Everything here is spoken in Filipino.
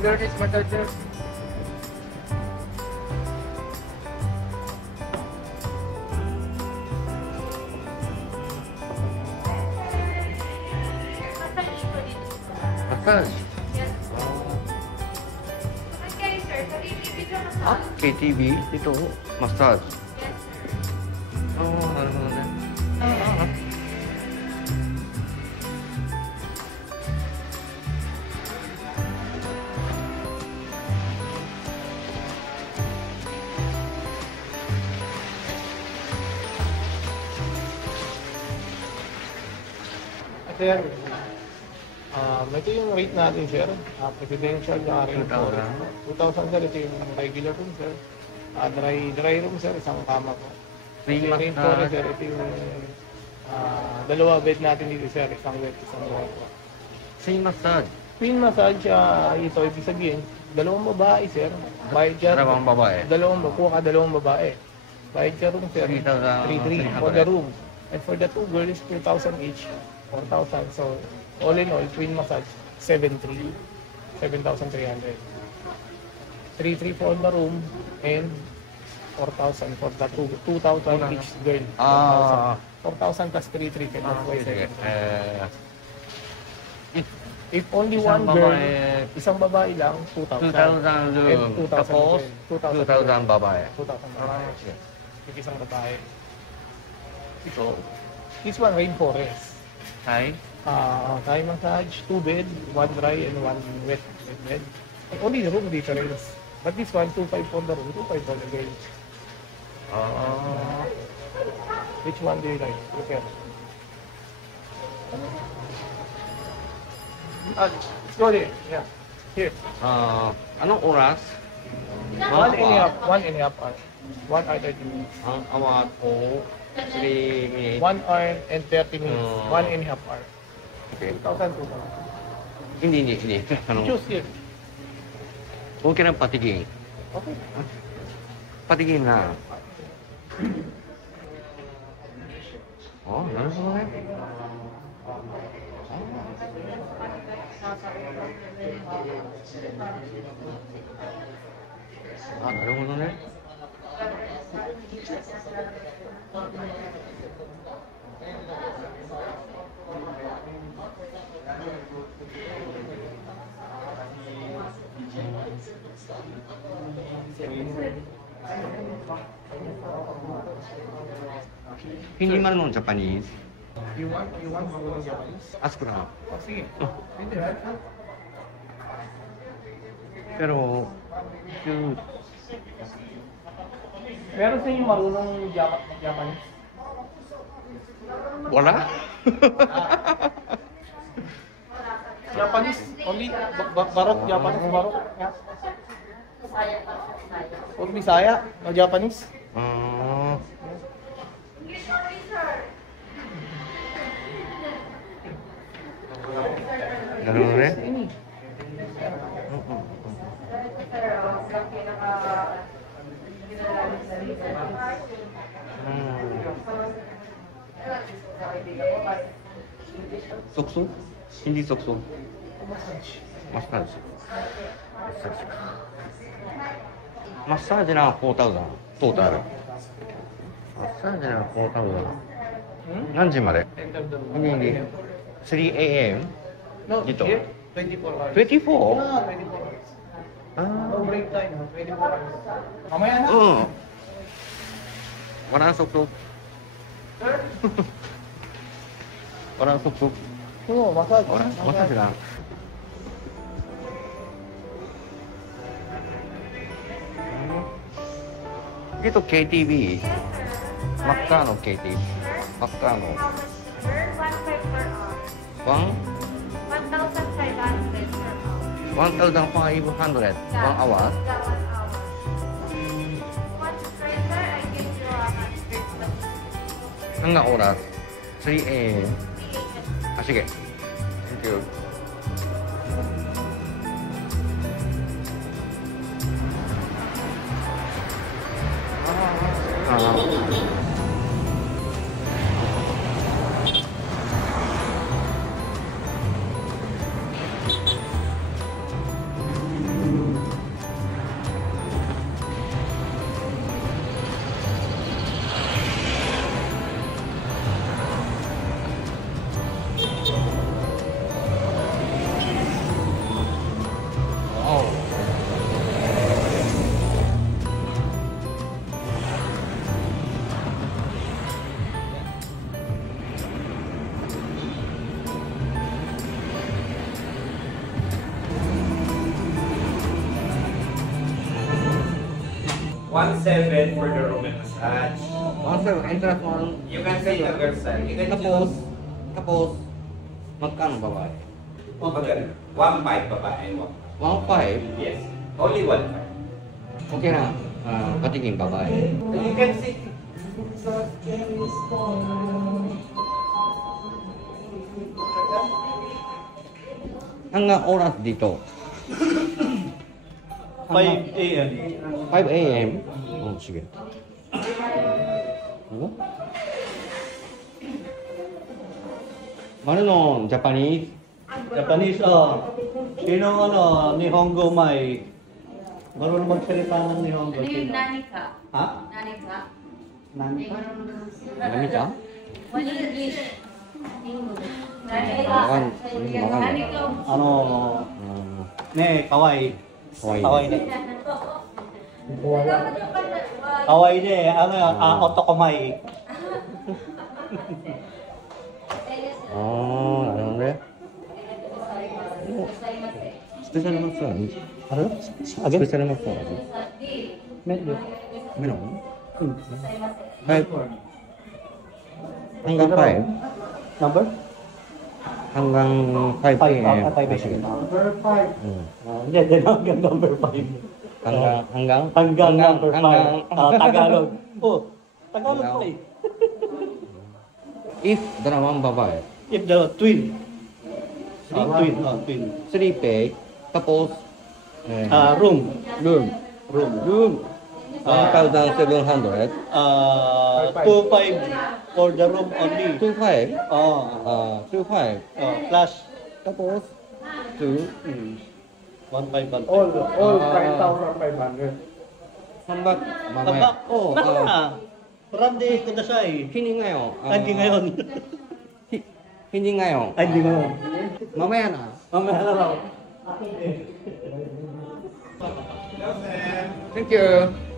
wilderness massage. Massage. Ah, KTV ito, massage. Oh, ano na. Sir, ito yung rate natin, sir. Presidential na rin. 2,000, sir. Ito yung regular room, sir. Dry room, sir. Isang kama po. Rain forest, sir. Ito yung dalawa bed natin dito, sir. Isang wet, isang dry po. Same massage. Queen massage, ito, ibig sabihin, dalawang babae, sir. Bayad ka. Dalawang babae. Kuha ka dalawang babae. Bayad ka room, sir. 3,300 for the room. And for the two girls, 2,000 each. 4,000. So, all in all, twin massage, 7,300. 7,300. 3,300 for the room and 4,000 for the 2,000 each girl. 4,000 plus 3,300 can Sige. If only one girl, isang babae lang, 2,000. 2,000 tapos 2,000 babae. 2,000 babae. If isang babae. Ito. This one, rainforest. Thai. Thai massage, 2 bed, 1 dry and 1 wet bed. Only the room difference. But this one, 2,500 for the room, 2,500 for the girl. Which one do you like? Okay. Let's go there. Yeah. Here. Anong oras? 1 and a half hour. 1 hour 30 minutes. Ang awat ko, 3 minutes. 1 hour and 30 minutes. 1 and a half hour. Okay. 2,000. Hindi. Choose here. Huwag ka nang patigin. Okay. Patigin na. Oh, ano ba yan? Ano mo na? Hindi marunong Japanese. You want marunong Japanese? Ask ko na. Sige. Hindi. Pero, cute. Meron sa inyo marunong Japanese? Wala? Japanese? Only barok, Japanese, barok. Yeah. Or Bisaya? No Japanese? Ganun rin? Suksok? Hindi suksok. Massage. Massage na 4,000. Total. Massage na 4,000.何時まで? Hindi. 3 a.m. No, Dito. here, 24 hours. 24? Ah, 24 hours. No break time, 24 hours. Mamaya na. Walang suksok. Sir? Walang suksok. Oo, massage. Massage lang. Dito KTV. Magkano KTV? Magkano? 1,500 per hour. 1,500 1 hour? Yeah, 1 hour. What's further, I give you a 100. Hanggang oras? 3 a.m. Sige. Thank you. 1.7 for the room and massage. Also, entrance mo. You can see the girl side. You can Tapos, magkano babae? Magkano? 1.5 babae. 1.5. Yes. Only 1.5. Okay na. Patingin babae. You can see. Hanggang oras dito. 5 a.m. 5 a.m. Oh, sige. Ano? Ano no? Japanese? Japanese, Sino Nihongo may marunong magsalita ng Nihongo? Ano yung Sino? nani ka? Ha? Nani ka? Nani? Nami ka? What English? Nani Makan. ka? Nani ka? Ano? Ne, kawaii. Hawaii. Kawaii ne. Kawaii ne. Otokomai. Ano rin? Special massage? Ano? Again? Special massage? Medyo. Meron? 5. Hanggang 5? Number? Hanggang 5 p.m. 5 Sige. Number 5. Hmm. Hindi, hanggang number 5. Hanggang Number 5. Tagalog. Tagalog Hanggang- pa eh. If dalawang babae, If the twin. Twin. 3 pay, tapos Room. room 1,700, 2.5 for the room only. 2.5, 2.5, Plus, tapos 2, 1.5. All 5,500. sambak, Babak, mamaya. Rande kudasai. Hindi ngayon. Hindi ngayon. Hindi ngayon. Hindi ngayon. Mamaya na. Mamaya na raw. Thank you.